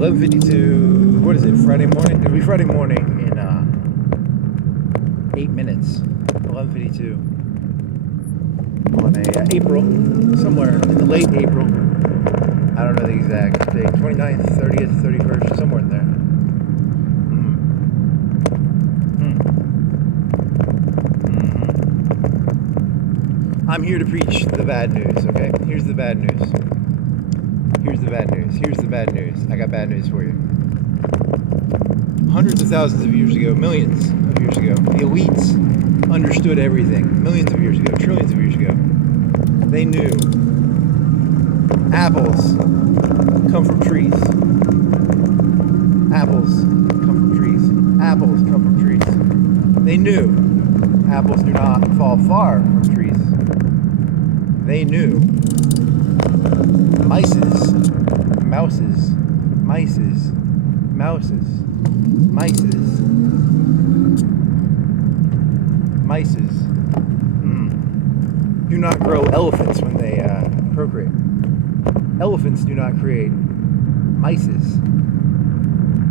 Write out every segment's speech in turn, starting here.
11:52. What is it? Friday morning? It'll be Friday morning in 8 minutes. 11:52 on a April, somewhere in the late April. I don't know the exact date. 29th, 30th, 31st, somewhere in there. I'm here to preach the bad news, okay? Here's the bad news. Here's the bad news. Here's the bad news. I got bad news for you. Hundreds of thousands of years ago, millions of years ago, the elites understood everything. Millions of years ago, trillions of years ago. They knew apples come from trees. Apples come from trees. Apples come from trees. They knew apples do not fall far from trees. They knew mices, mouses, mices, mouses, mices, mices do not grow elephants when they procreate. Elephants do not create mices.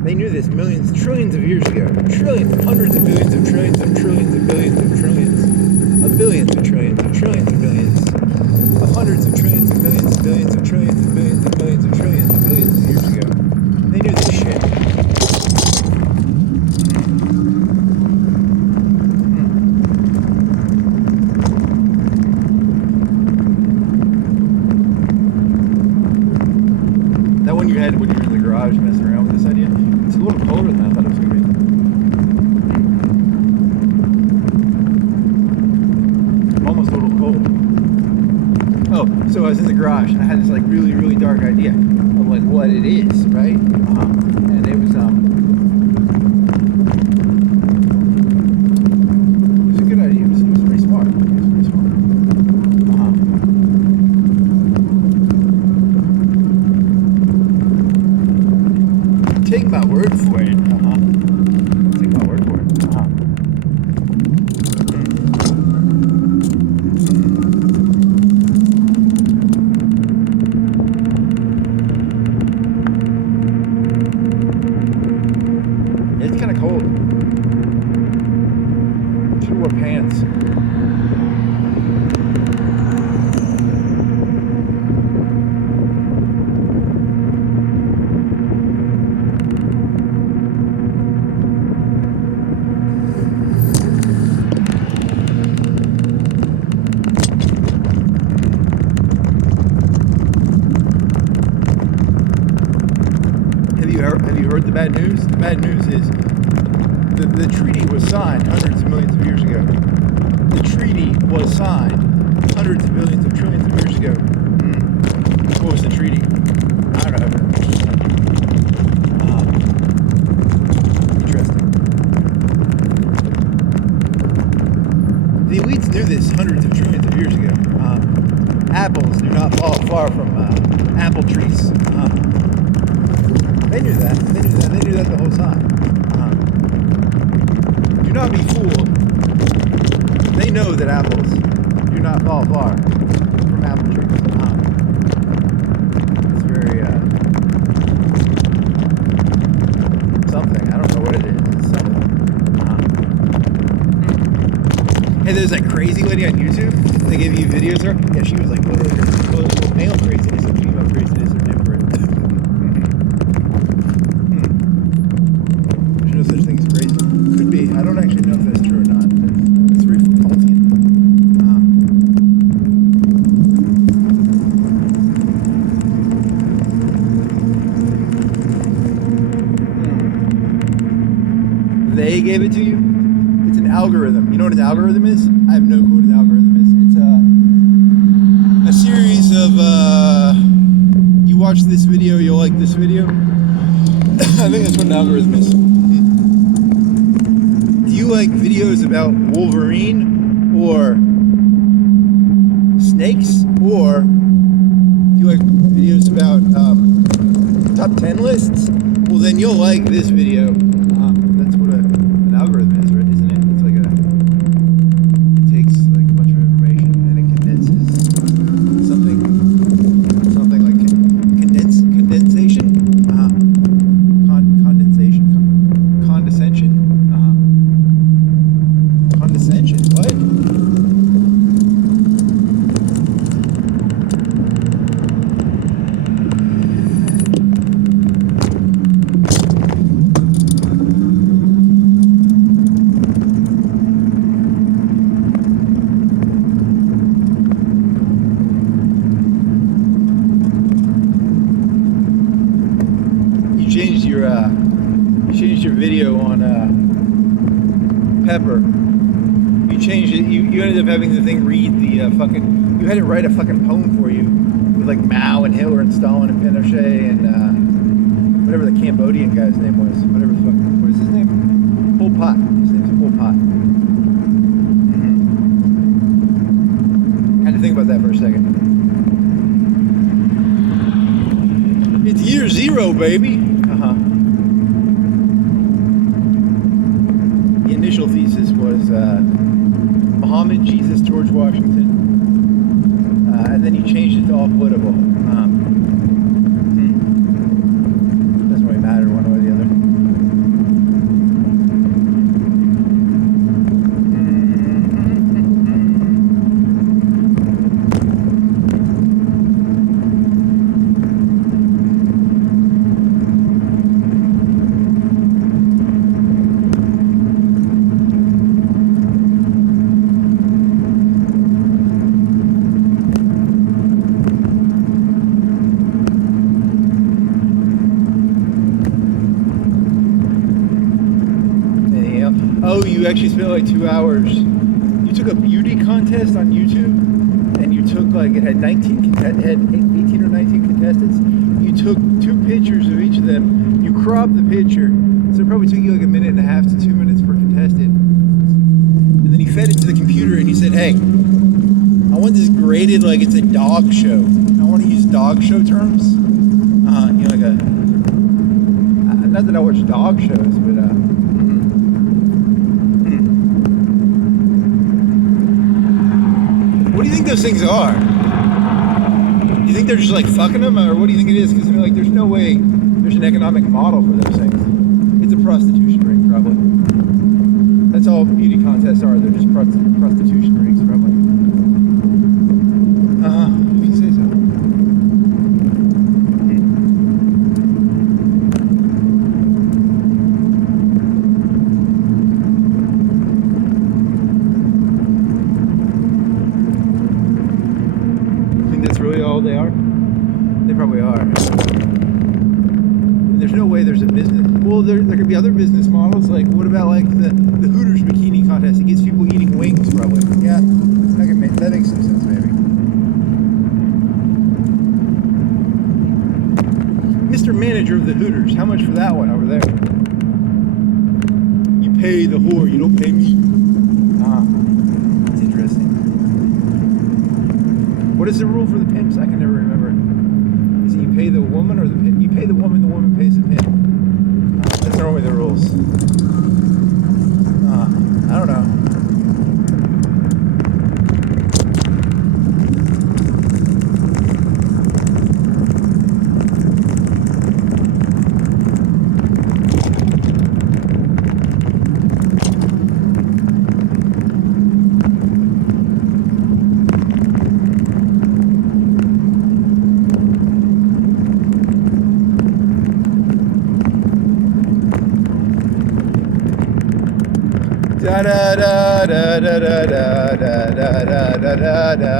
They knew this millions, trillions of years ago. Trillions, hundreds of billions of trillions of trillions of billions of trillions of billions of trillions of trillions of billions of hundreds of trillions of millions of billions of trillions of billions of billions of trillions of billions of years ago. They knew this shit. That one you had when you were in the garage messing around with this idea? It's a little colder than I thought it was going to be. Almost a little cold. Oh, so I was in the garage and I had this like really, really dark idea of like what it is, right? And it was a good idea. It was pretty smart. Take my word for it. Take my word for it. It's kind of cold. Should have wore pants. Have you heard the bad news? The bad news is the treaty was signed hundreds of millions of years ago. The treaty was signed hundreds of billions of trillions of years ago. What was the treaty? I don't know. Interesting. The elites knew this hundreds of trillions of years ago. Apples do not fall far from apple trees. They knew that. They knew that. They knew that the whole time. Do not be fooled. They know that apples do not fall far from apple trees. It's very something. I don't know what it is. It's something. Hey, there's that crazy lady on YouTube. They give you videos of her. Yeah, she was like literally her male craziness and female craziness are different. No such thing as crazy. Could be. I don't actually know if that's true or not. It's very Foucaultian. They gave it to you? It's an algorithm. You know what an algorithm is? I have no clue what an algorithm is. It's a series of you watch this video, you'll like this video. I think that's what an algorithm is. Do you like videos about Wolverine or snakes, or do you like videos about top 10 lists? Well, then you'll like this video. That's what an algorithm is, right? Isn't it? It's like it takes like a bunch of information and it condenses something like condensation. pepper. You changed it. You ended up having the thing read the fucking. You had it write a fucking poem for you with like Mao and Hitler and Stalin and Pinochet and whatever the Cambodian guy's name was. Whatever the fuck. What is his name? Pol Pot. His name's Pol Pot. Had to think about that for a second. It's year 0, baby. The initial thesis was Muhammad, Jesus, George Washington, and then you changed it to all political. Doesn't really matter one way or the other. Oh, you actually spent like 2 hours. You took a beauty contest on YouTube, and you took like it had 18 or 19 contestants. You took 2 pictures of each of them. You cropped the picture, so it probably took you like 1.5 to 2 minutes per contestant. And then you fed it to the computer, and you said, "Hey, I want this graded like it's a dog show. I want to use dog show terms. You know, like a not that I watch dog shows, but." What do you think those things are? Do you think they're just like fucking them, or what do you think it is? Because like, there's no way there's an economic model for those things. It's a prostitution ring, probably. That's all beauty contests are. They're just prostitution rings, probably. If you say so. Really all they are? They probably are. And there's no way there's a business. Well, there could be other business models. Like, what about like the Hooters bikini contest? It gets people eating wings, probably. Yeah, that makes some sense, maybe. Mr. Manager of the Hooters, how much for that one over there? You pay the whore, you don't pay me. That's interesting. What is the rule for the pimps? I can never remember. Is it you pay the woman or the pimp? You pay the woman pays the pimp. That's normally the rules. I don't know. Da da da da da da da da da da da da.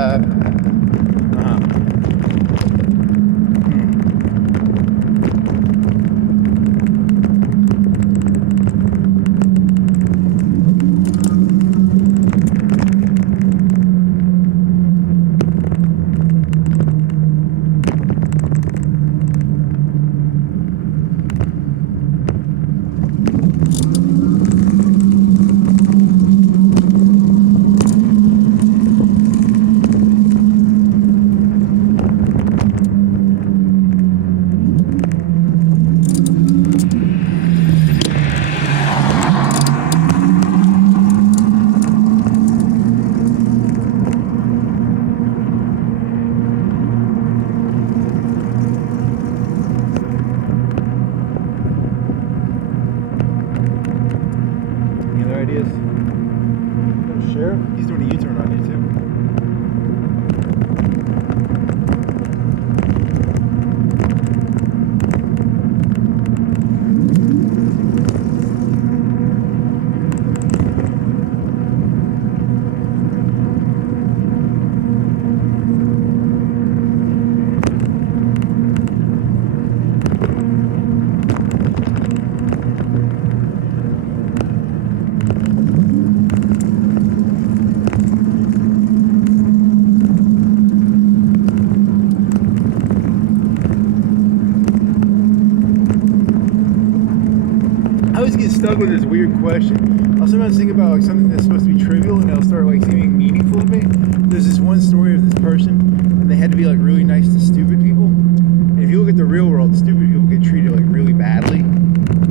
stuck with this weird question. I'll sometimes think about like something that's supposed to be trivial, and it'll start like seeming meaningful to me. There's this one story of this person, and they had to be like really nice to stupid people. And if you look at the real world, stupid people get treated like really badly.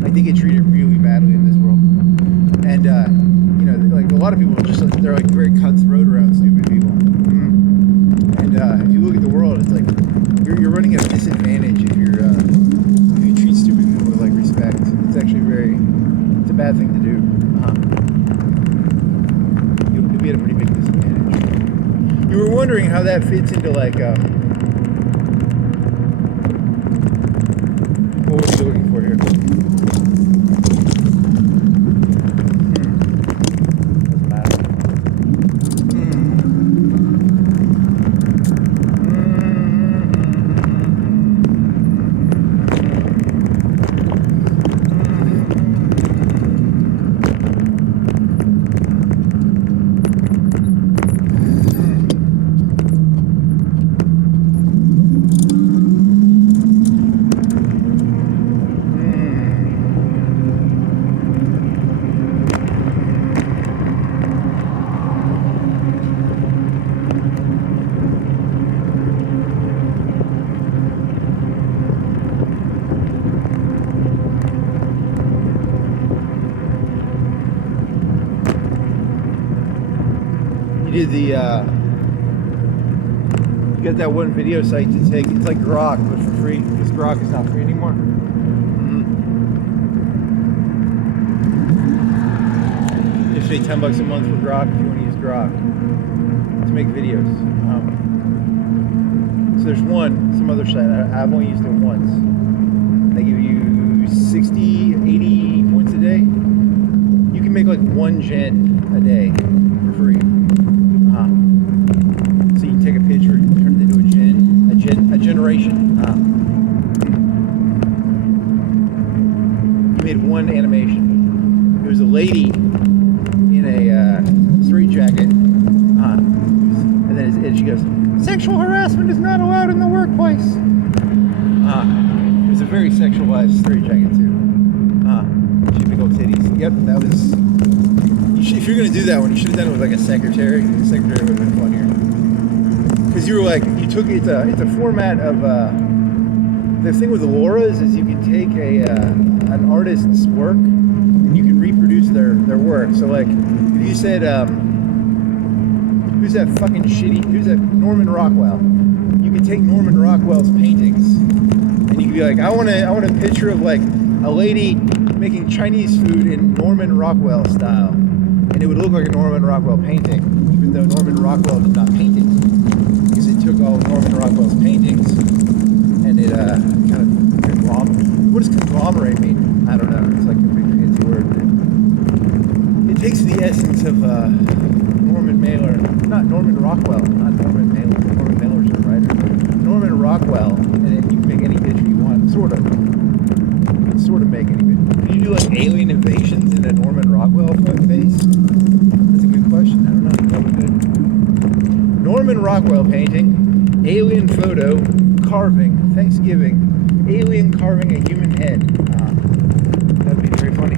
Like they get treated really badly in this world. And you know, like a lot of people are just they're like very cutthroat around stupid people. And if you look at the world, it's like you're running at a disadvantage if you treat stupid people with like respect. It's actually it's a bad thing to do. You'll be at a pretty big disadvantage. You were wondering how that fits into like what was you looking for here? Doesn't matter. You did you got that one video site to take. It's like Grok, but for free, because Grok is not free anymore. You pay $10 a month for Grok if you want to use Grok to make videos. So there's some other site. I've only used it once. They give you 60, 80 points a day. You can make like one gen a day for free. So you can take a picture and turn it into a generation. You made one animation. There was a lady in a straight jacket, and then she goes, "Sexual harassment is not allowed in the workplace." It was a very sexualized straight jacket too. She had big old titties. Yep, that was. If you're gonna do that one, you should have done it with like a secretary. The secretary would have been funnier. Because you were like, it's a format of the thing with Laura's is you can take an artist's work and you can reproduce their work. So like, if you said, who's that Norman Rockwell? You could take Norman Rockwell's paintings and you could be like, I want a picture of like a lady making Chinese food in Norman Rockwell style. And it would look like a Norman Rockwell painting, even though Norman Rockwell did not paint it. Because it took all of Norman Rockwell's paintings and it kind of conglomerate. What does conglomerate mean? I don't know. It's like a big fancy word. It takes the essence of Norman Mailer, not Norman Rockwell, not Norman Mailer. Norman Mailer's a writer. Norman Rockwell, and then you can make any picture you want, sort of. You can sort of make any picture. Can you do like alien invasions in a Norman Rockwell face? That's a good question. I don't know. That would be good. Norman Rockwell painting, alien photo, carving, Thanksgiving, alien carving a human head. That would be very funny.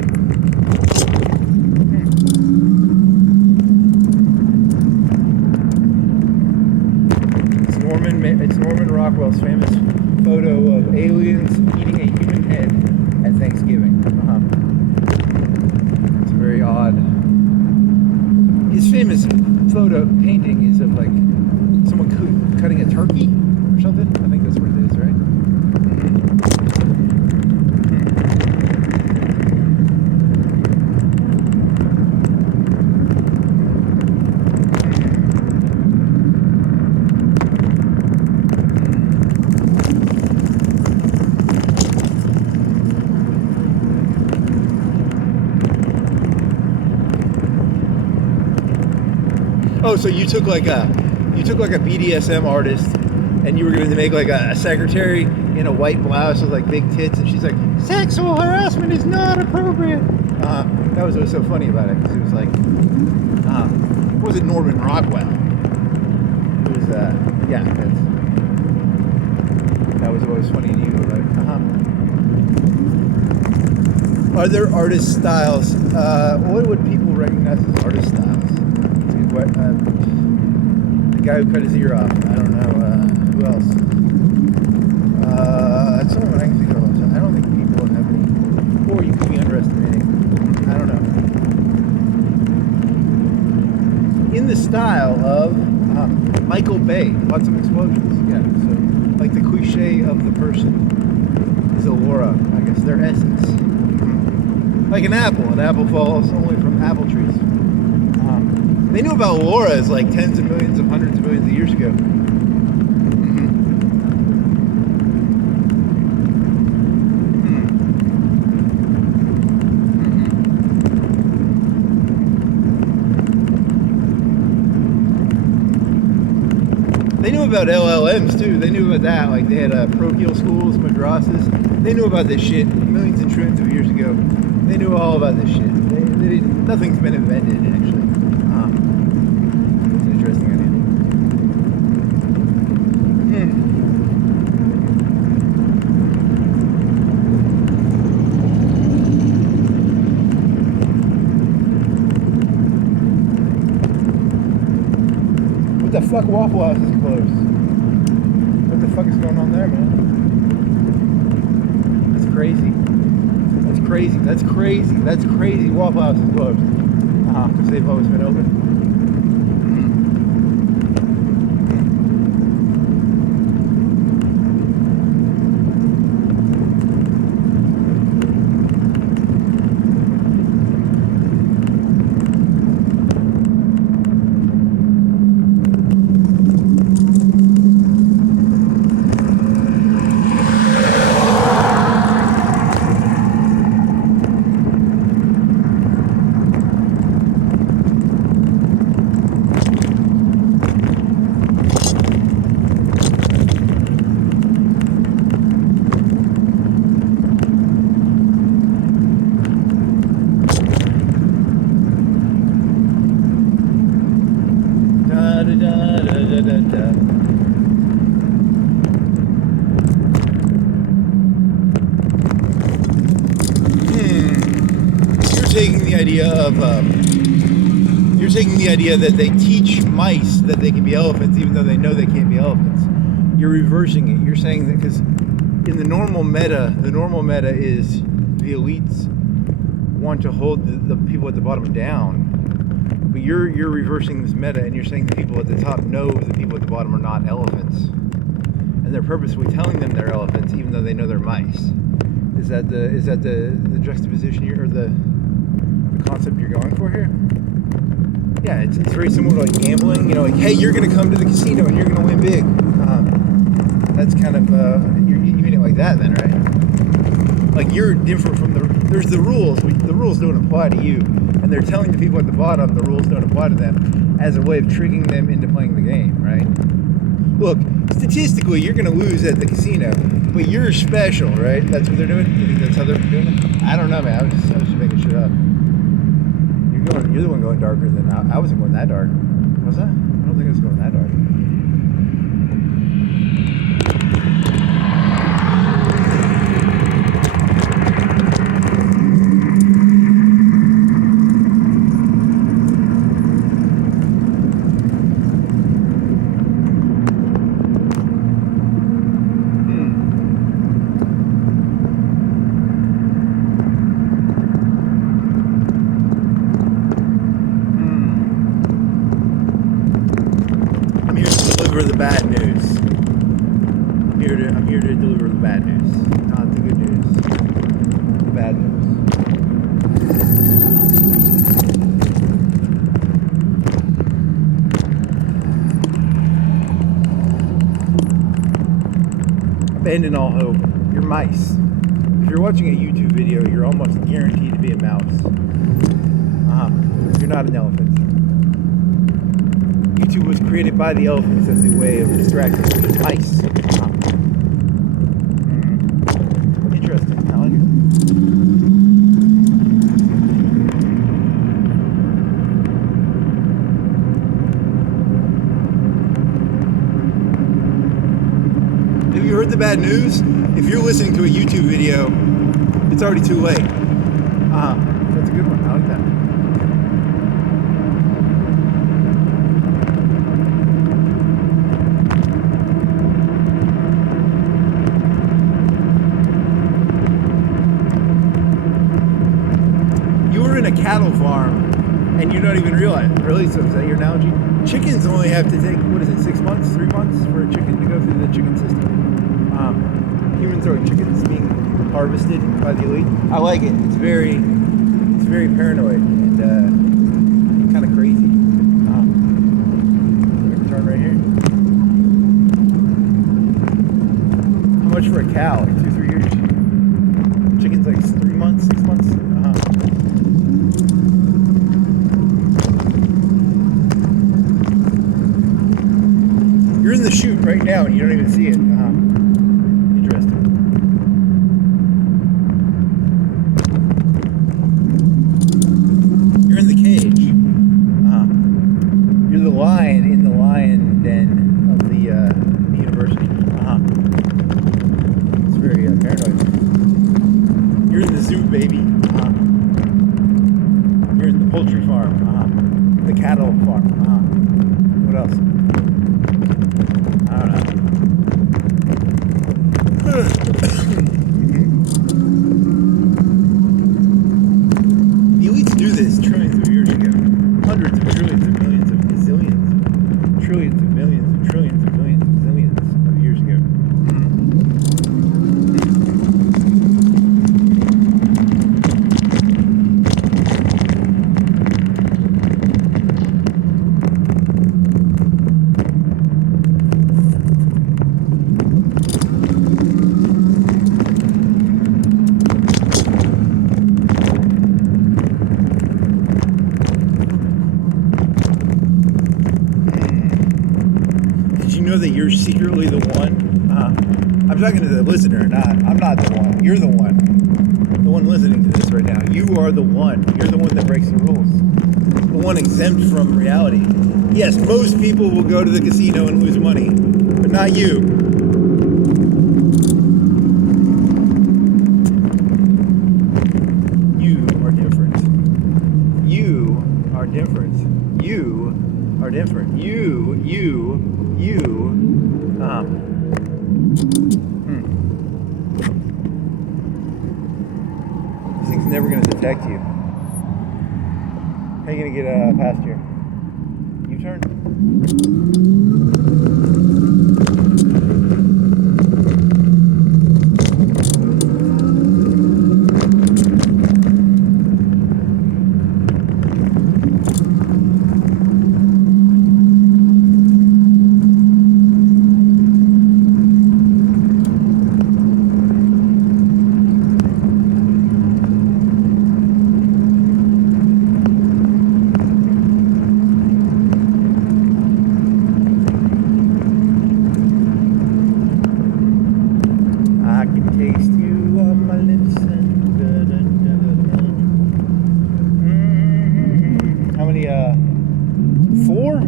It's Norman Rockwell's famous photo of aliens eating a human head at Thanksgiving. It's very odd. His famous photo painting is of like someone cutting a turkey or something. I think that's what it is, right? Oh, so you took like a BDSM artist, and you were going to make like a secretary in a white blouse with like big tits, and she's like, "Sexual harassment is not appropriate." That was what was so funny about it, because it was like, it wasn't Norman Rockwell. It was yeah, that was what was funny to you about it. Are there artist styles? What would people recognize as artist styles? The guy who cut his ear off. I don't know. Who else? That's someone I can think of. I don't think people have any. Or you could be underestimating. I don't know. In the style of Michael Bay, Lots of Explosions. Yeah. So, like the cliche of the person is Aurora. I guess their essence. Like an apple falls only from apple trees. They knew about auroras like tens of millions of hundreds of millions of years ago. They knew about LLMs too. They knew about that. Like they had parochial schools, madrasas. They knew about this shit millions and trillions of years ago. They knew all about this shit. Nothing's been invented, actually. It's an interesting idea. What the fuck? Waffle House is closed. What the fuck is going on there, man? That's crazy. That's crazy. That's crazy. That's crazy. Waffle House is closed. Because they've always been open. You're taking the idea that they teach mice that they can be elephants even though they know they can't be elephants. You're reversing it. You're saying that because in the normal meta is the elites want to hold the people at the bottom down. But you're reversing this meta and you're saying the people at the top know the people at the bottom are not elephants. And they're purposefully telling them they're elephants even though they know they're mice. Is that the juxtaposition or the concept you're going for here? Yeah, it's very similar to like gambling. You know, like, hey, you're going to come to the casino and you're going to win big. That's kind of you mean it like that then, right? Like you're different from there's the rules. The rules don't apply to you, and they're telling the people at the bottom the rules don't apply to them as a way of tricking them into playing the game, right? Look, statistically, you're going to lose at the casino, but you're special, right? That's what they're doing. You think that's how they're doing it? I don't know, man. I was just making shit up. You're the one going darker than I wasn't going that dark. Was I? I don't think I was going that dark. The bad news. I'm here to deliver the bad news, not the good news. The bad news. Abandon all hope. You're mice. If you're watching a YouTube video, you're almost guaranteed to be a mouse. You're not an elephant. YouTube was created by the elephants as a way of distracting mice. Interesting. I like it. Have you heard the bad news? If you're listening to a YouTube video, it's already too late. That's a good one. I like that. You were in a cattle farm and you don't even realize it. Really? So is that your analogy? Chickens only have to take, 6 months, 3 months for a chicken to go through the chicken system. Humans are chickens being harvested by the elite. I like it. It's very paranoid and kind of crazy. Turn right here. How much for a cow? Like 2-3 years. Chickens like 3 months, 6 months. You're in the chute right now and you don't even see it. Interesting. You're in the cage. You're the lion in the lion den of the university. It's very paranoid. You're in the zoo, baby. You're in the poultry farm. The cattle farm. What else? I don't know. The elites knew this trillions of years ago. Hundreds of trillions of millions of gazillions. Trillions of millions of trillions of millions of zillions of years ago. Know that you're secretly the one. I'm talking to the listener, I'm not the one. You're the one listening to this right now. You are the one. You're the one that breaks the rules. The one exempt from reality. Yes, most people will go to the casino and lose money, but not you. You are different. You are different. You are different. You. This thing's never going to detect you. How are you going to get past here? U-turn?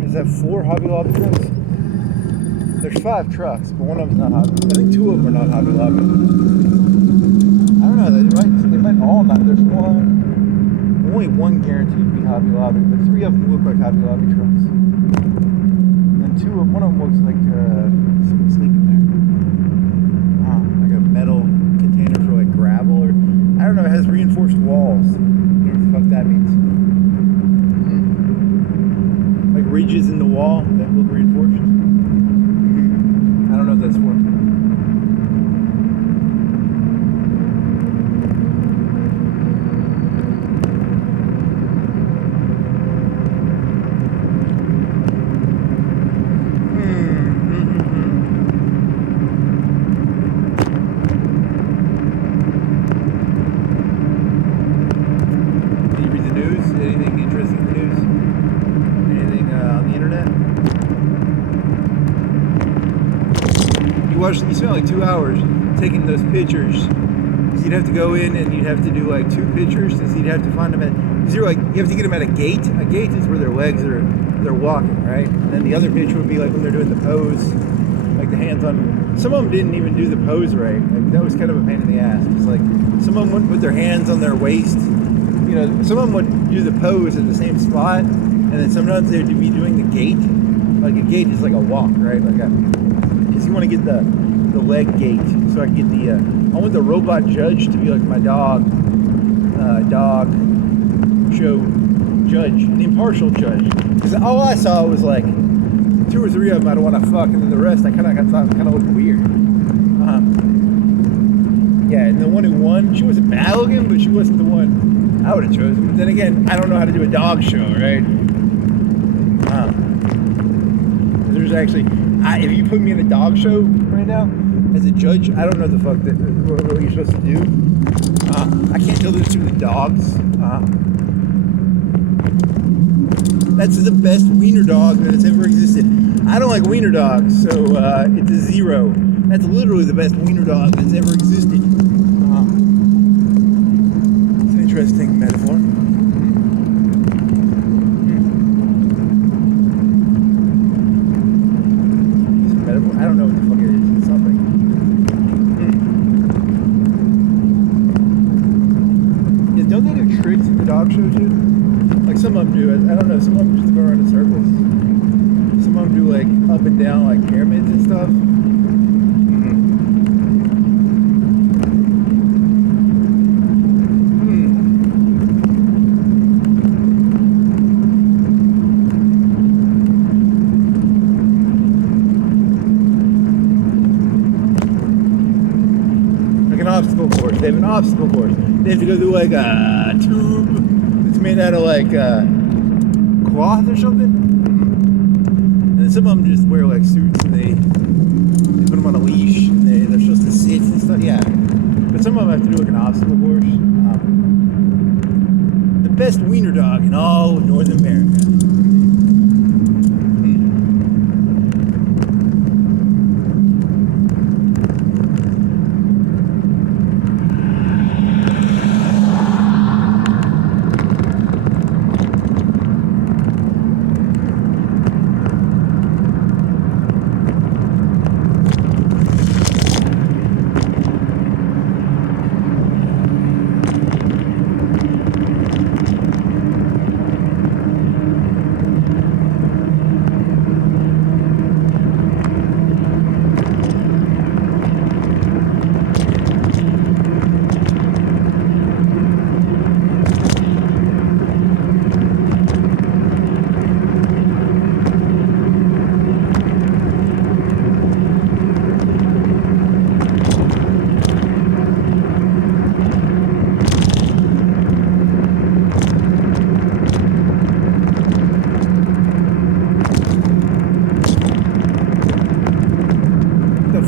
Is that 4 Hobby Lobby trucks? There's 5 trucks, but one of them's not Hobby. I think 2 of them are not Hobby Lobby. I don't know. They might all not. There's only one guaranteed to be Hobby Lobby, but 3 of them look like Hobby Lobby trucks. And one of them looks like something sleek in there. Like a metal container for like gravel, or I don't know. It has reinforced walls. I don't know what the fuck that means. Like ridges in the wall that look reinforced. I don't know what that's for. Did you read the news? Anything interesting in the news? Anything on the internet? You spent like 2 hours taking those pictures. So you'd have to go in and you'd have to do like 2 pictures. So you'd have to find them at, because you have to get them at a gate. A gate is where their legs they're walking, right? And then the other picture would be like when they're doing the pose, like the hands on. Some of them didn't even do the pose right. Like that was kind of a pain in the ass. It's like some of them wouldn't put their hands on their waist you know, some of them would do the pose in the same spot, and then sometimes they would be doing the gait. Like a gait is like a walk, right? Like because you want to get the leg gait, so I can get the. I want the robot judge to be like my dog show judge, the impartial judge. Because all I saw was like 2 or 3 of them I don't want to fuck, and then the rest I kind of looked weird. Yeah, and the one who won, she wasn't bad looking, but she wasn't the one I would have chosen. But then again, I don't know how to do a dog show, right? There's actually, if you put me in a dog show right now as a judge, I don't know the fuck what you're supposed to do. I can't tell there's 2 dogs. That's the best wiener dog that has ever existed. I don't like wiener dogs, so it's a 0. That's literally the best wiener dog that's ever existed. It's an interesting metaphor. It's a metaphor? I don't know what the fuck it is. It's something. Yeah, don't they do tricks at the dog show too? Like some of them do. I don't know. Some of them just go around in circles. Some of them do like up and down like pyramids and stuff. Obstacle course. They have an obstacle course. They have to go through like a tube that's made out of like cloth or something. And then some of them just wear like suits and they put them on a leash and they're supposed to sit and stuff. Yeah. But some of them have to do like an obstacle course. The best wiener dog in all of North America.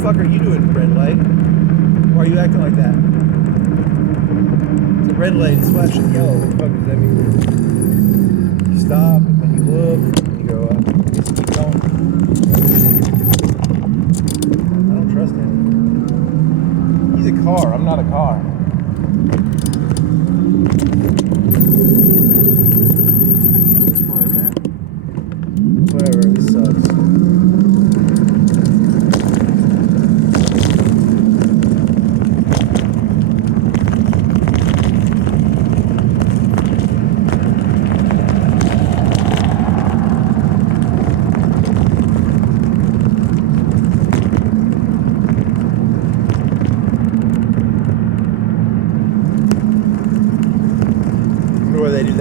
Fuck are you doing, red light? Why are you acting like that? It's a red light, it's flashing yellow. What the fuck does that mean? You stop, and then you look, and you go, just keep going. I don't trust him. He's a car, I'm not a car. Whatever, this sucks.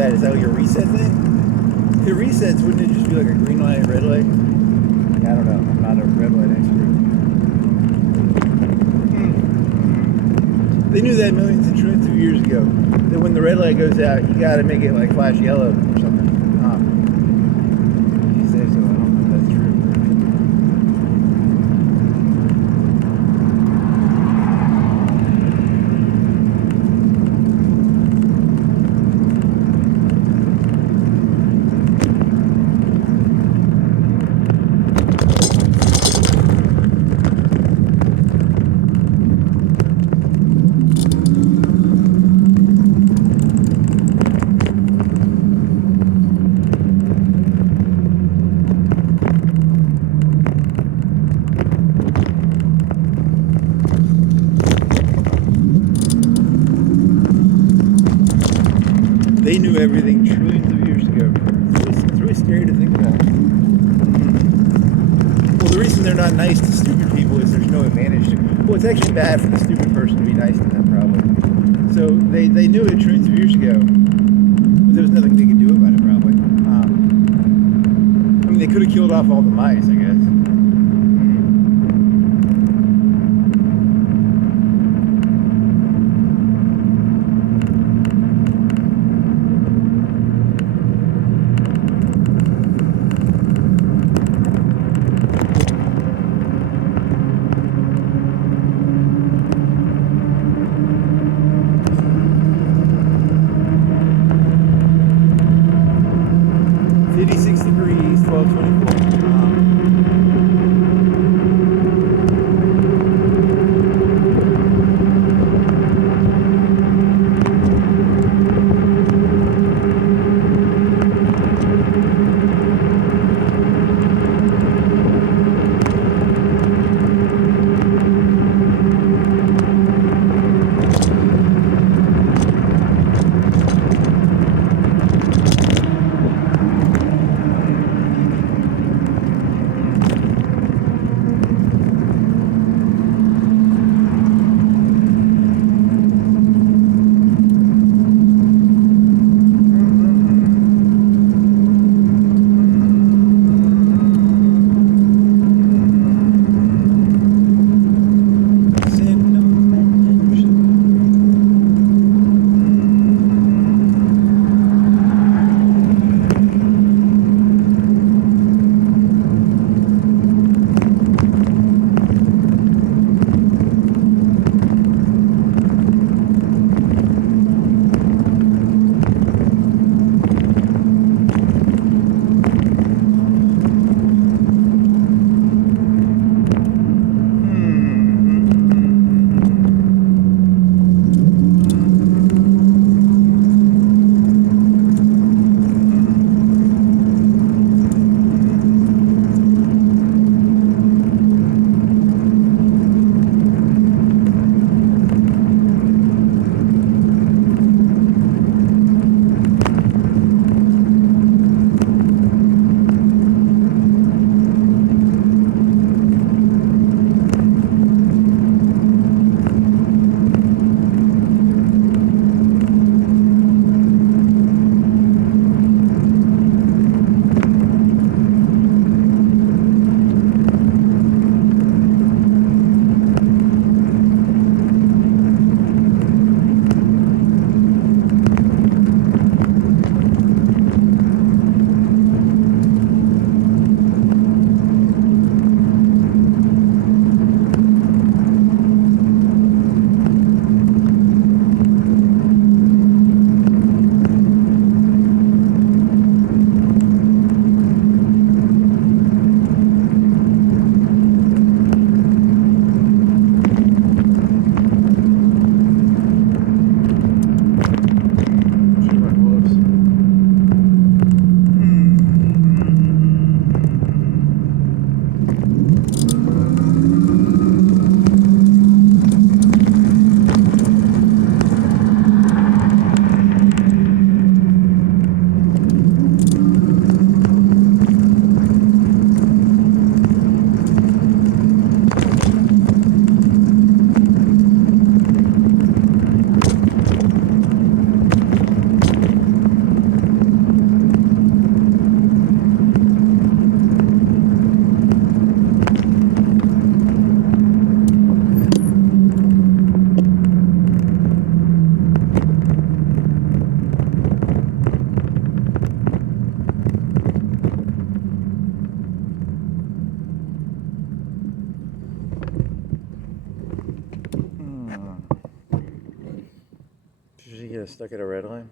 Is that like your reset thing? If it resets, wouldn't it just be like a green light, red light? Yeah, I don't know. I'm not a red light expert. They knew that millions and trillions of years ago. That when the red light goes out, you gotta make it like flash yellow or something. You say so. I don't know if that's true. knew everything trillions of years ago. It's really scary to think about. Well, the reason they're not nice to stupid people is there's no advantage to. Well, it's actually bad for the stupid person to be nice to them, probably. So they knew it trillions of years ago, but there was nothing they could do about it, probably. I mean, they could have killed off all the mice, I guess. get stuck at a red line?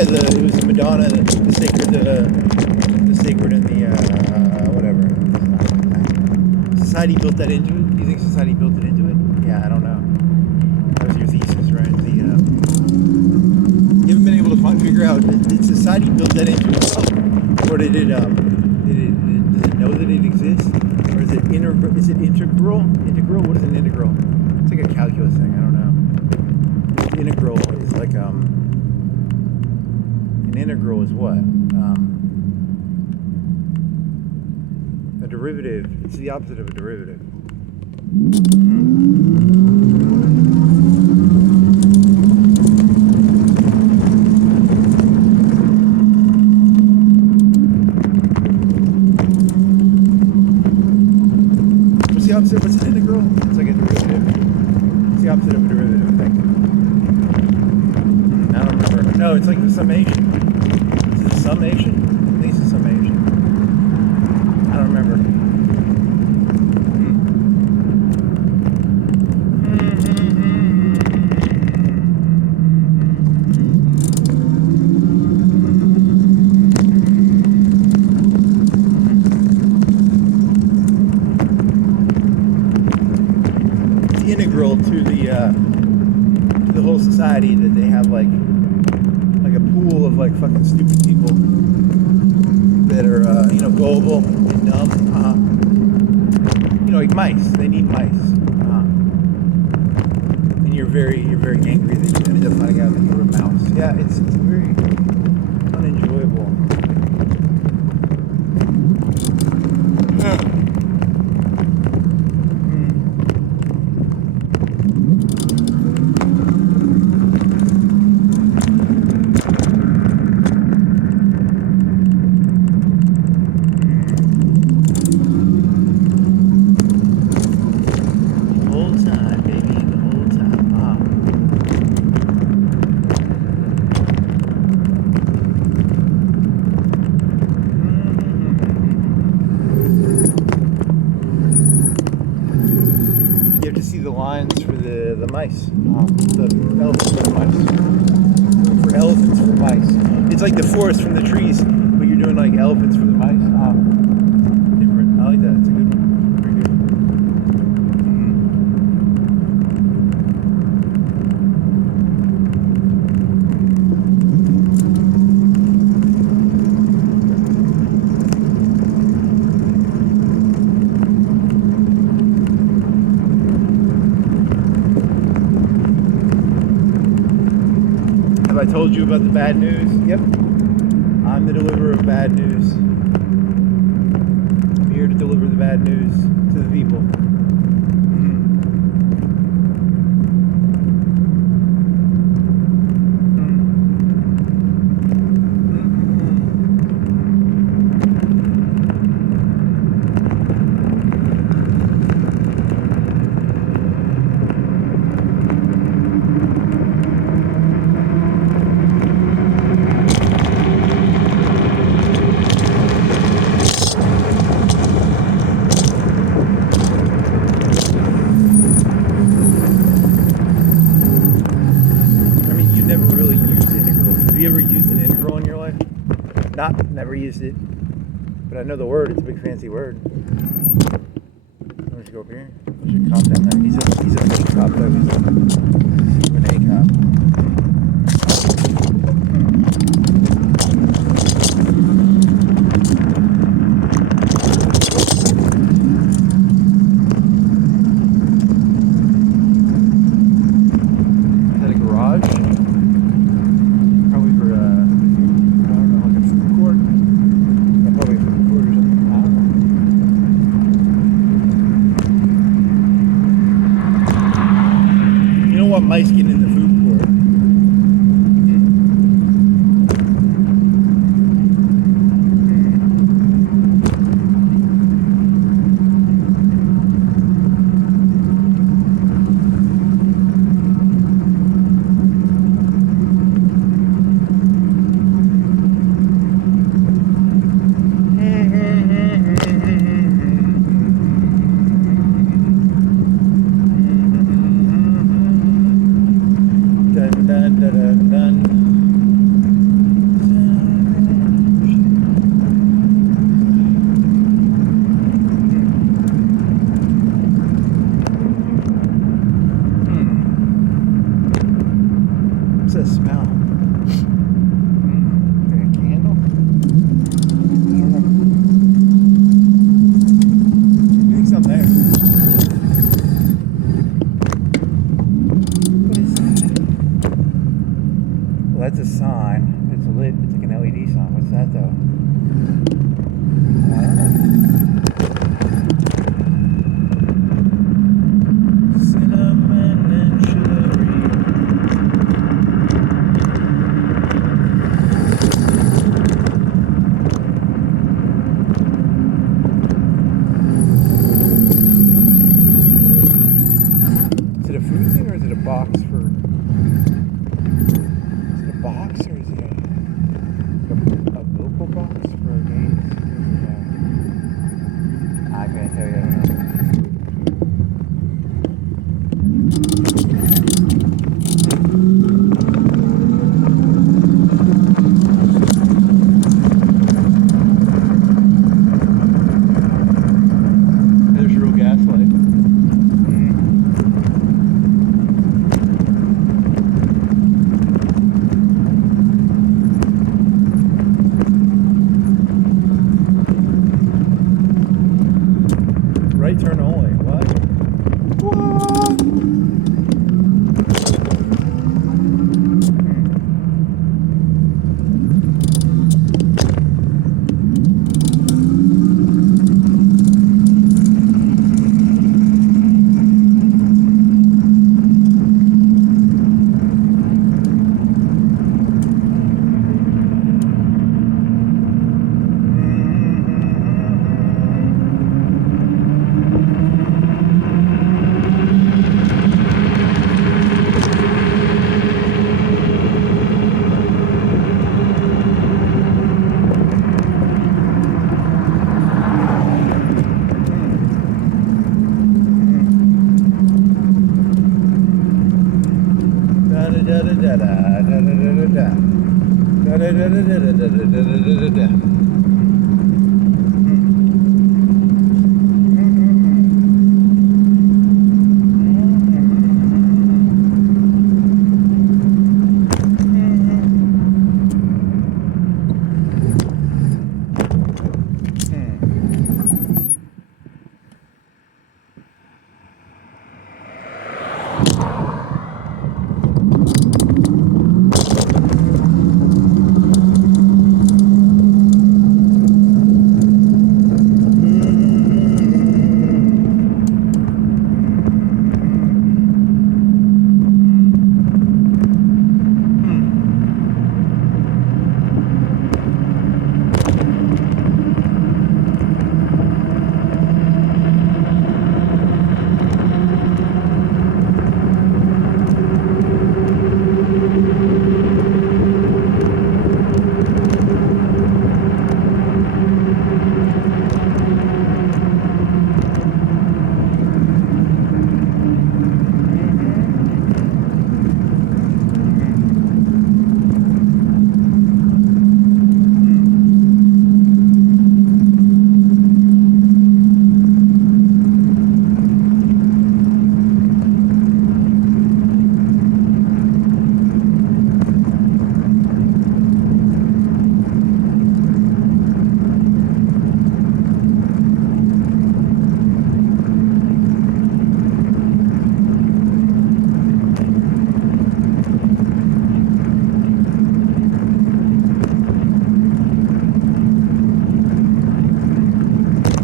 Yeah, it was the Madonna, the sacred and the whatever. Society built that into it. Do you think society built it into it? Yeah, I don't know. That was your thesis, right? You haven't been able to figure out, did society build that into itself, or did it does it know that it exists, or is it integral? Integral? What is an integral? It's like a calculus thing. I don't know. Integral is like an integral is what? A derivative. It's the opposite of a derivative. What's the opposite? What's an integral? It's like a derivative. It's the opposite of a derivative, I think. I don't remember. No, it's like the summation. Is it a summation? I think it's a summation. I don't remember. It's integral to the whole society that they have like a pool of like fucking stupid people that are gullible and dumb. Like mice. They need mice. And you're very angry that you ended up finding out that you were a mouse. Yeah, it's very unenjoyable. Lines for the mice, the elephants for the mice, for elephants for mice. It's like the forest from the trees, but you're doing like elephants for the mice. Different. I like that. It's a good one. Very good. I told you about the bad news. Yep. I'm the deliverer of bad news. I'm here to deliver the bad news to the people. Never used it, but I know the word. It's a big fancy word. Let's go over here. There's a cop down there. He's a fake cop though. He's an A cop. Is that a garage? Probably for mice get in the food court. box for... Is it a box or is it a vocal box for our games? I can't tell you, I don't know. There's real gaslight. Right turn only. What? What?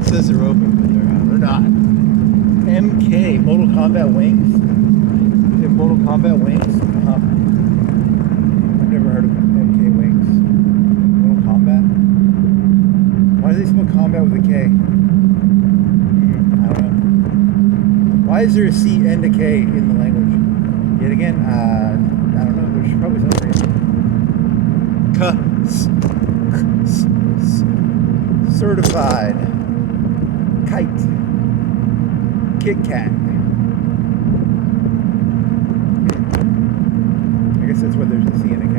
Says they're open, but they're not. MK, Mortal Kombat wings? They have Mortal Kombat wings? I've never heard of MK wings. Mortal Kombat? Why do they spell combat with a K? I don't know. Why is there a C and a K in the language? Yet again, I don't know. There's probably some reason. Certified. Kite. Kit Kat. I guess that's why there's a C and a K.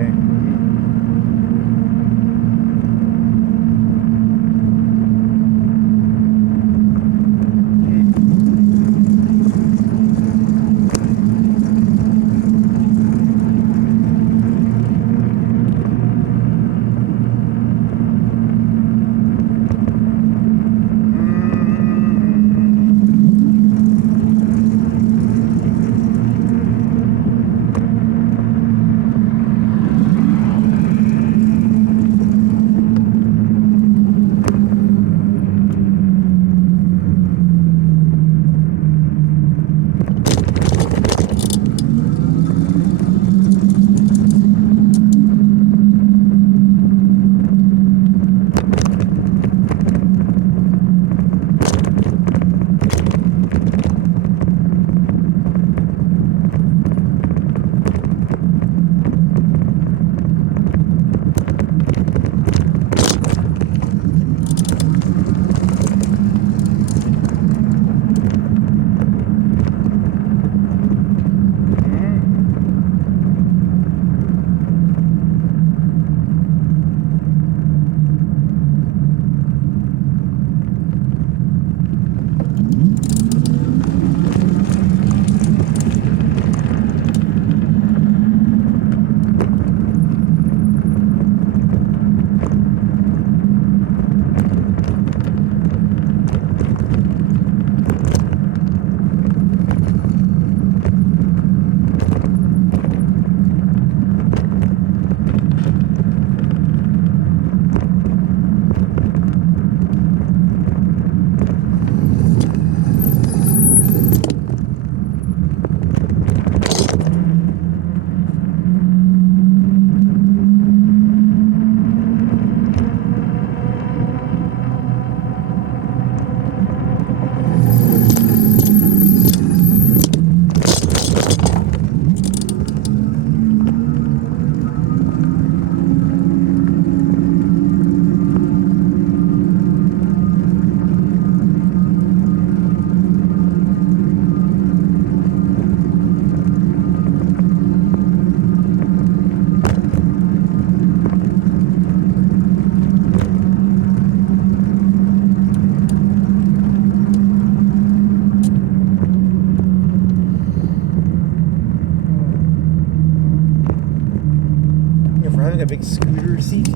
like a big scooter seat.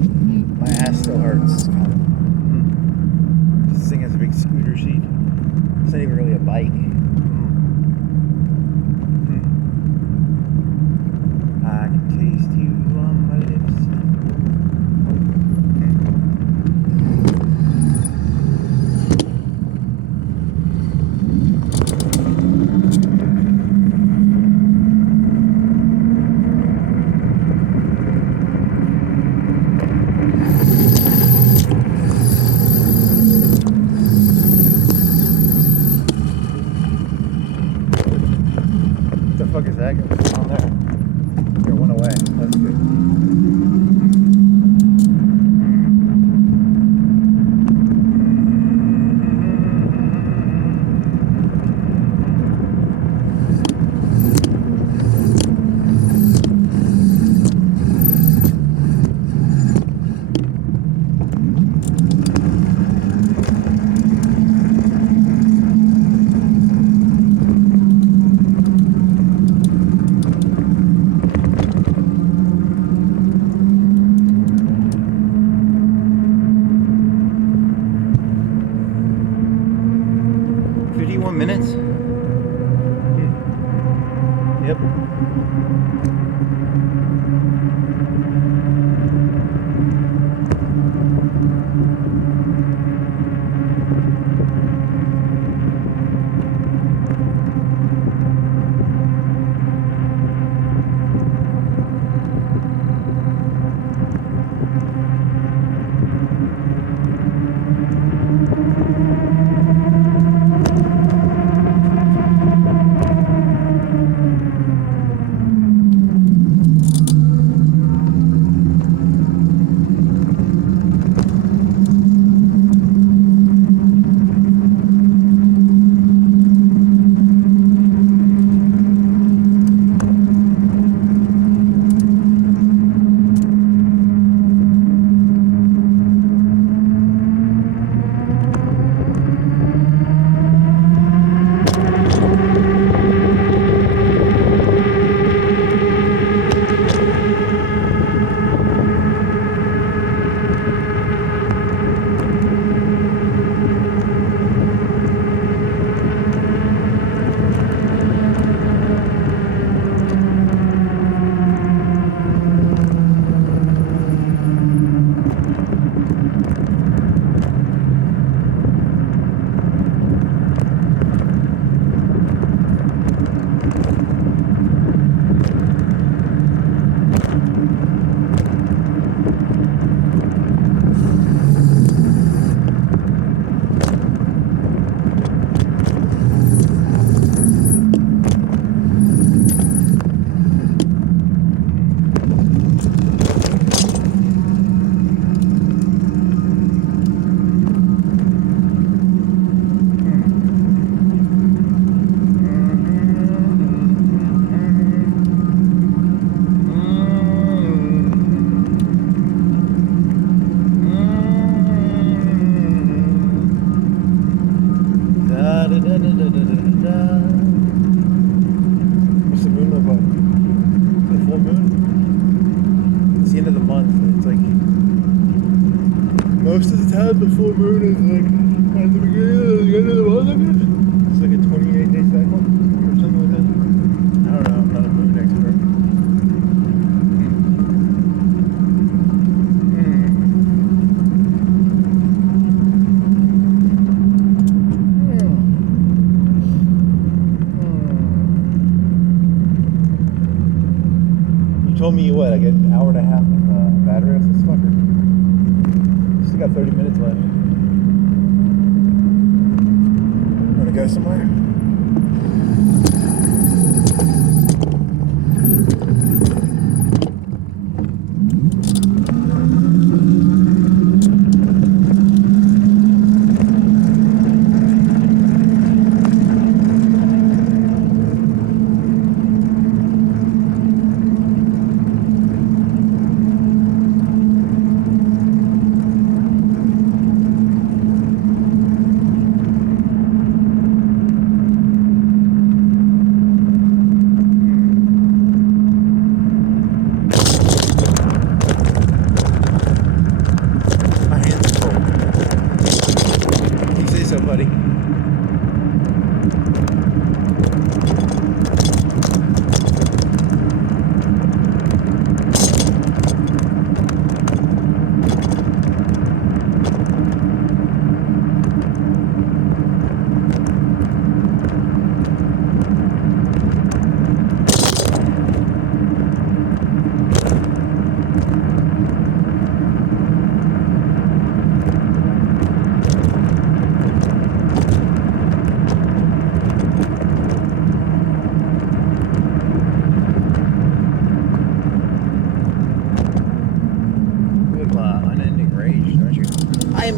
My ass still hurts. This thing has a big scooter seat. It's not even really a bike. I can taste you on my lips. What the fuck is that going on there? It went away. That's good. Minutes? Yep. What's the moon look like? The full moon? It's the end of the month. It's like most of the time the full moon is like at the beginning, the end of the month, I guess. It's like a 28-day cycle or something like that. I don't know. I'm not a moon expert. Told me what, I get an hour and a half of battery off this fucker. Still got 30 minutes left. Wanna go somewhere?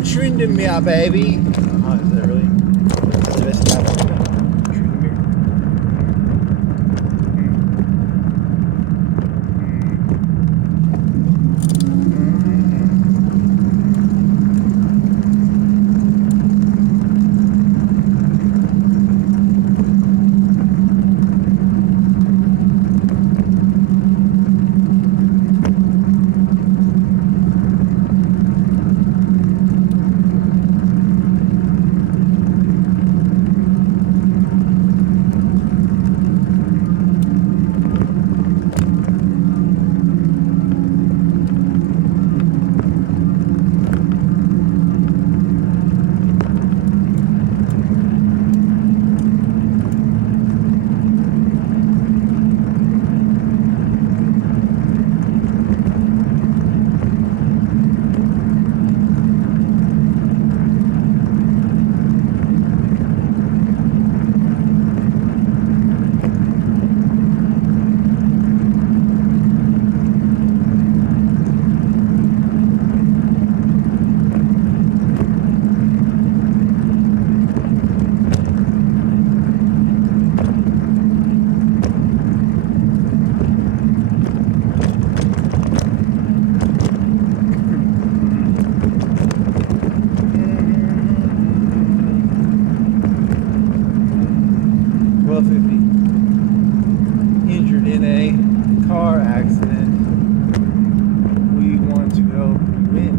Tryndamere, baby. Oh, is that really? That's the best California. Tryndamere. Injured in a car accident. We want to help you in.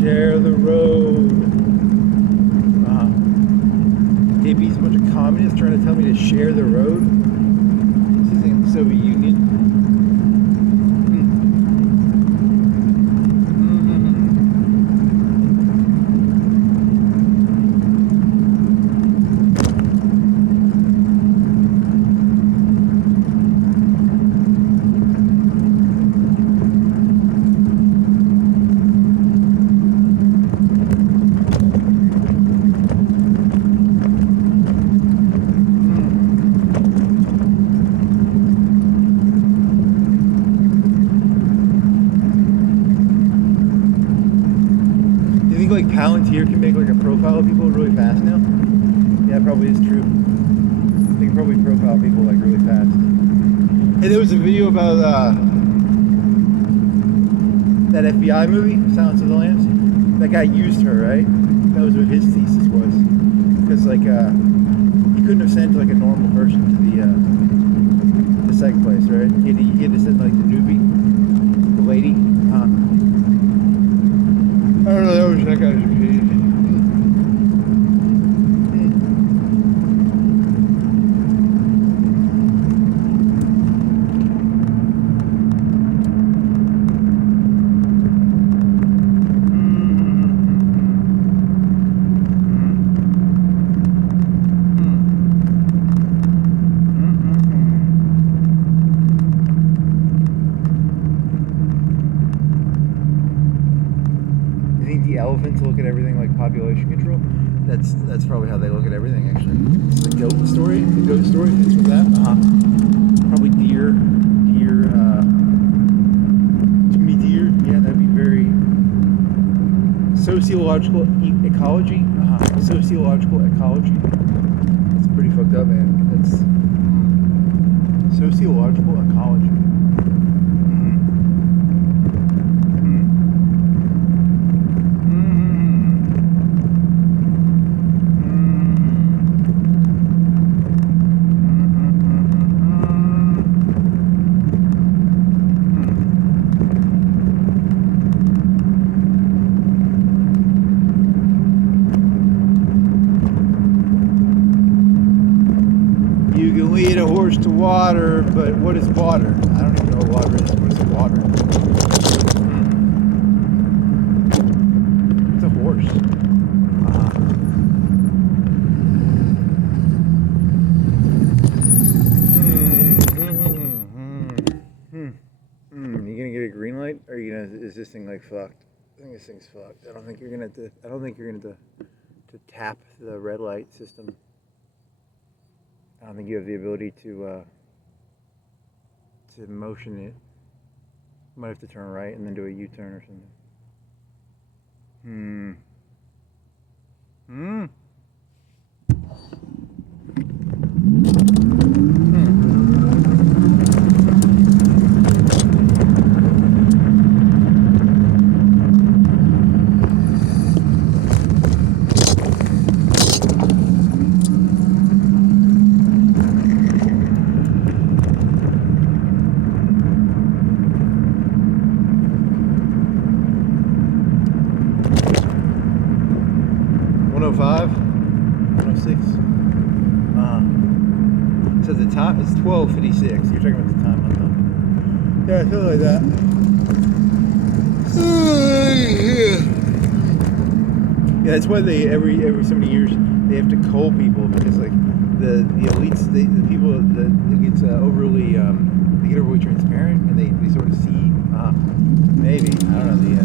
Share the road. Hippies, a bunch of communists trying to tell me to share the road. This isn't the Soviet Union. Like Palantir can make like a profile of people really fast now? Yeah, it probably is true. They can probably profile people like really fast. Hey, there was a video about that FBI movie, Silence of the Lambs. That guy used her, right? That was what his thesis was. Because like he couldn't have sent like a normal person to the second place, right? He had to send like the newbie, the lady. I don't know, that was that guy's page. population control. That's probably how they look at everything. Actually, it's the goat story. The goat story fits with that. Probably deer. Too many deer. Yeah, that'd be very sociological ecology. Sociological ecology. It's pretty fucked up, man. That's sociological ecology. You can lead a horse to water, but what is water? I don't even know what water is. What is water? It's a horse. You gonna get a green light? Or are you gonna? Is this thing like fucked? I think this thing's fucked. I don't think you're gonna to tap the red light system. I don't think you have the ability to motion it. You might have to turn right and then do a U-turn or something. So the time is 12:56. You're talking about the time on time. Yeah, something like that. Yeah, that's why they every so many years they have to cull people, because like the elites, the people that it gets overly they get overly transparent, and they sort of see maybe I don't know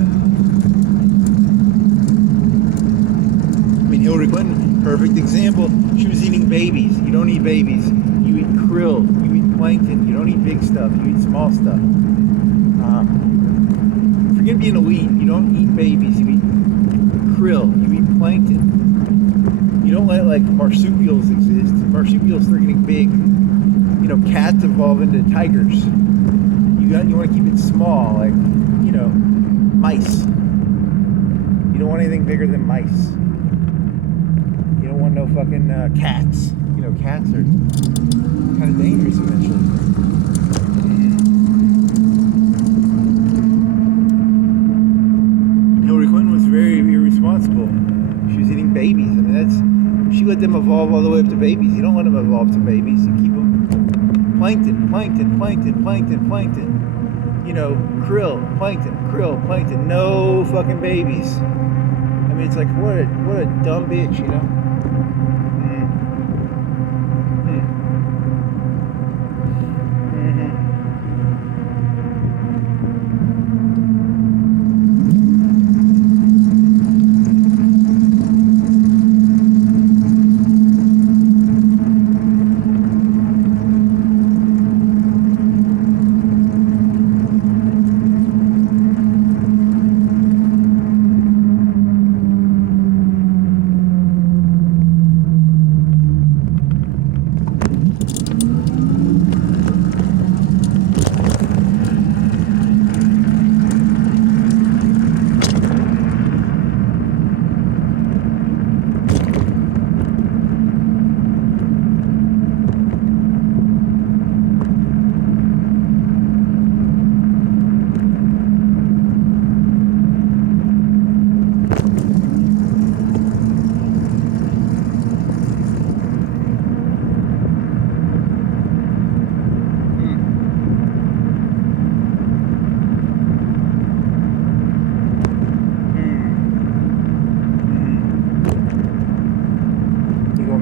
I mean, Hillary Clinton, perfect example. She was eating babies. You don't eat babies. You eat krill. You eat plankton. You don't eat big stuff. You eat small stuff. Forget being elite. You don't eat babies. You eat krill. You eat plankton. You don't let like marsupials exist. Marsupials are getting big. You know, cats evolve into tigers. You want to keep it small, like mice. You don't want anything bigger than mice. You don't want no fucking cats. Cats are kind of dangerous eventually. Hillary Clinton was very irresponsible. She was eating babies. I mean, she let them evolve all the way up to babies. You don't let them evolve to babies. You keep them plankton. Krill, plankton. No fucking babies. I mean, it's like what a dumb bitch,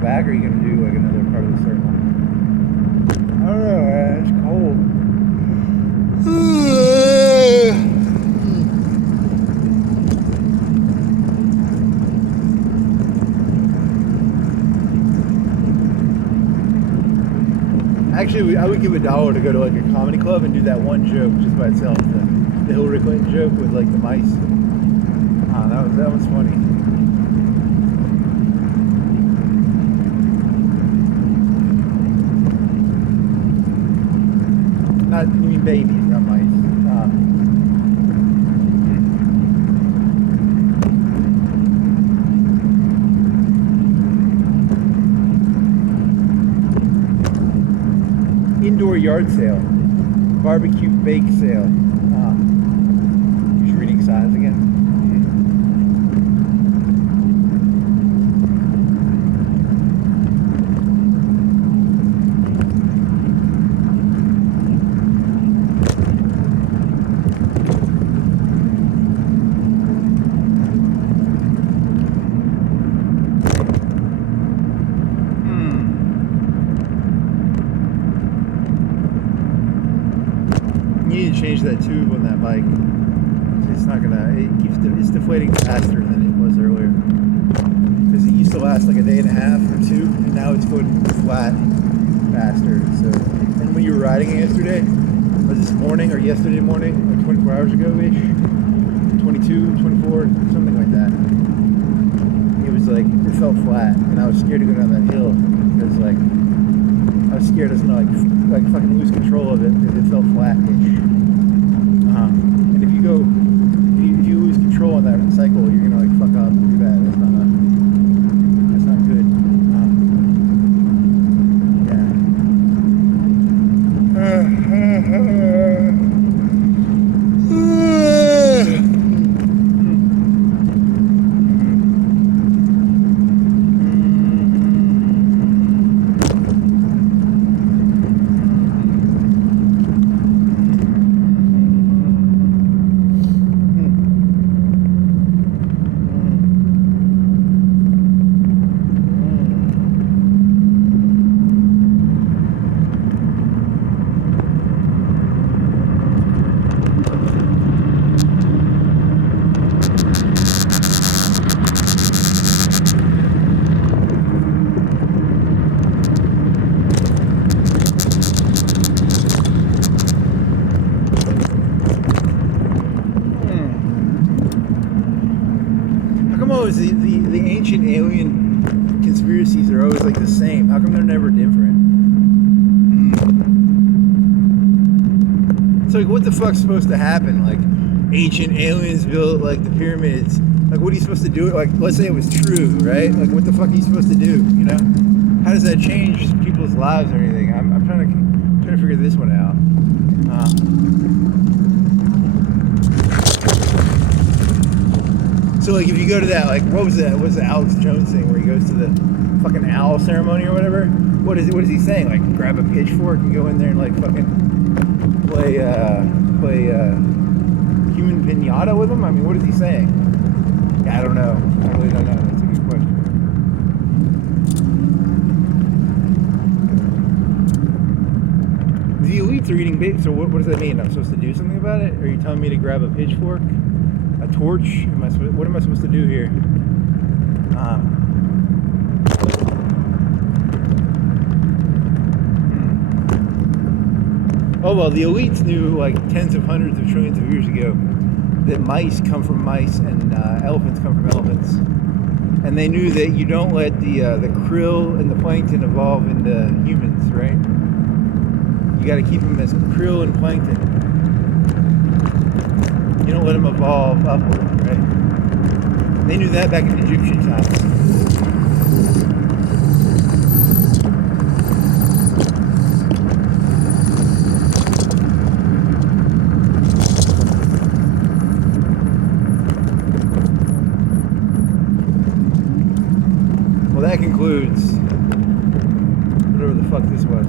Back, or are you going to do like another part of the circle? I don't know, it's cold. Actually, I would give $1 to go to like a comedy club and do that one joke just by itself. The Hillary Clinton joke with like the mice. That was funny. Not, you mean babies, not mice. Indoor yard sale, barbecue bake sale. Just reading signs again. You need to change that tube on that bike. It's not gonna. It's deflating faster than it was earlier. Because it used to last like a day and a half or two, and now it's floating flat faster. So, and when you were riding it yesterday, was this morning or yesterday morning, like 24 hours ago-ish, 22, 24, something like that. It was like it felt flat, and I was scared to go down that hill because like I was scared I was gonna like fucking lose control of it because it felt flat-ish. And if you lose control on that cycle, you're gonna like fuck up pretty bad. That's not good. Always the ancient alien conspiracies are always like the same. How come they're never different? It's like, what the fuck's supposed to happen? Like, ancient aliens built like the pyramids. Like, what are you supposed to do? Like, let's say it was true, right? Like, what the fuck are you supposed to do? You know? How does that change people's lives or anything? I'm trying to figure this one out. So like if you go to that, like what was the Alex Jones thing where he goes to the fucking owl ceremony or whatever? What is he saying? Like grab a pitchfork and go in there and like fucking play human pinata with him? I mean, what is he saying? Yeah, I don't know. I really don't know. That's a good question. The elites are eating bait, so what does that mean? I'm supposed to do something about it? Are you telling me to grab a pitchfork? A torch? What am I supposed to do here? Oh well, the elites knew like tens of hundreds of trillions of years ago that mice come from mice and elephants come from elephants, and they knew that you don't let the krill and the plankton evolve into humans, right? You got to keep them as krill and plankton. You don't let them evolve upward, right? They knew that back in Egyptian times. Well, that concludes whatever the fuck this was.